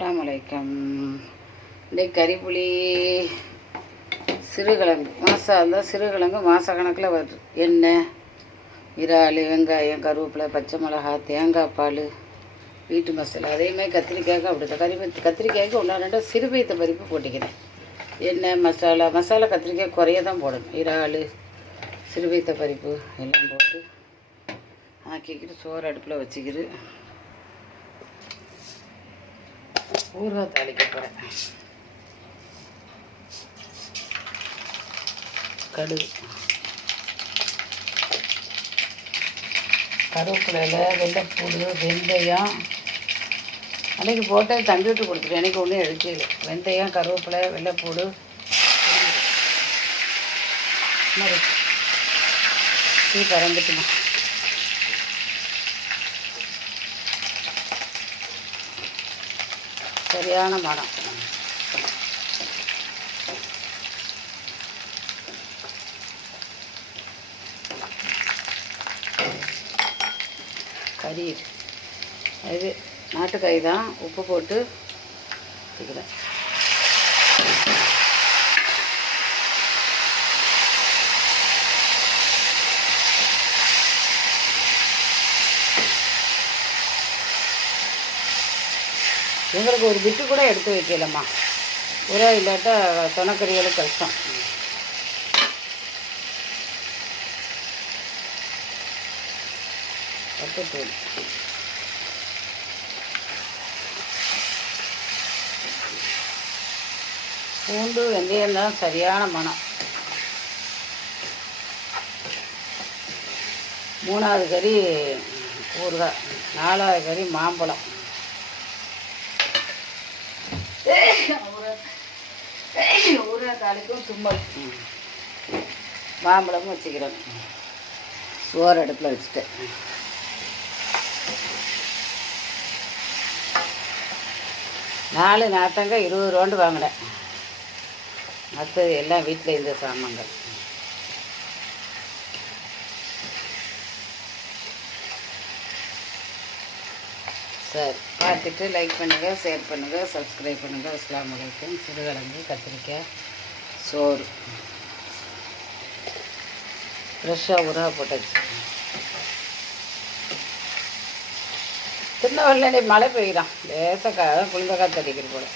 அஸ்ஸலாமு அலைக்கும். இன்றைக்கி கறிப்புளி சிறுகிழங்கு மாதம் இருந்தால் சிறுகிழங்கு மாதக்கணக்கில் வருது. எண்ணெய், இறால், வெங்காயம், கருவேப்பிலை, பச்சை மிளகா, தேங்காய் பால், வீட்டு மசாலா. அதேமாதிரி கத்திரிக்காய்க்கு அப்படி தான். கத்திரிக்காய்க்கு ஒன்றா ரெண்டாக சிறுபைத்த பருப்பு போட்டிக்கிறேன். எண்ணெய், மசாலா கத்திரிக்காய் குறைய தான் போடணும். இறால், சிறுபைத்த பருப்பு எல்லாம் போட்டு ஆக்கிக்கிட்டு சோறு அடுப்பில் வச்சுக்கிட்டு ஊறுகாய் தாளிக்க போகிறேன். கடுகு, கருவேப்பிலையில் வெள்ளைப்பூடு, வெந்தயம் அன்றைக்கி போட்டு தம்பி விட்டு கொடுத்துட்டேன். எனக்கு ஒன்றும் எடுக்கல. வெந்தயம், கருவேப்பிலை, வெள்ளைப்பூடு டீ பறந்துட்டுமா. சரியான மனம். கறி இது நாட்டுக்காய் தான். உப்பு போட்டு வச்சுக்கிறேன். எங்களுக்கு ஒரு பிட்டு கூட எடுத்து வைக்கலம்மா. உரா இல்லாட்டா துணக்கறிகளும் கஷ்டம். பட்டுத்தூள், பூண்டு, வெந்தயம் தான் சரியான மனம். 3வது கறி ஊறுகாய், 4வது கறி மாம்பழம். ஊறுகாய் தாளிக்கும் தும்மல். மாம்பழமும் வச்சுக்கிறேன். சோறு அடுப்பில் வச்சுட்டேன். நாலு நாட்டங்க 20 ரூபாண்டு வாங்கினேன். மற்றது எல்லாம் வீட்டில் இருந்த சாமான்கள். சரி, பார்த்துட்டு லைக் பண்ணுங்கள், ஷேர் பண்ணுங்கள், சப்ஸ்கிரைப் பண்ணுங்கள். அஸ்ஸலாமு அலைக்கும். சிறுகிழங்கு, கத்திரிக்காய், சோறு ஃப்ரெஷ்ஷாக ஊறுகாய் போட்டாச்சு. திருநெல்வேலி மழை பெய்கிறான். லேசாக குளிர்ந்தக்காய் தடிக்கிற போல.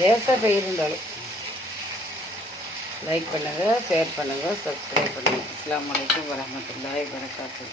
லேசாக பெய்யிருந்தாலும் லைக் பண்ணுங்கள், ஷேர் பண்ணுங்கள், சப்ஸ்கிரைப் பண்ணுங்கள். அஸ்ஸலாமு அலைக்கும் வரஹ்மத்துல்லாஹி வபரகாத்துஹு.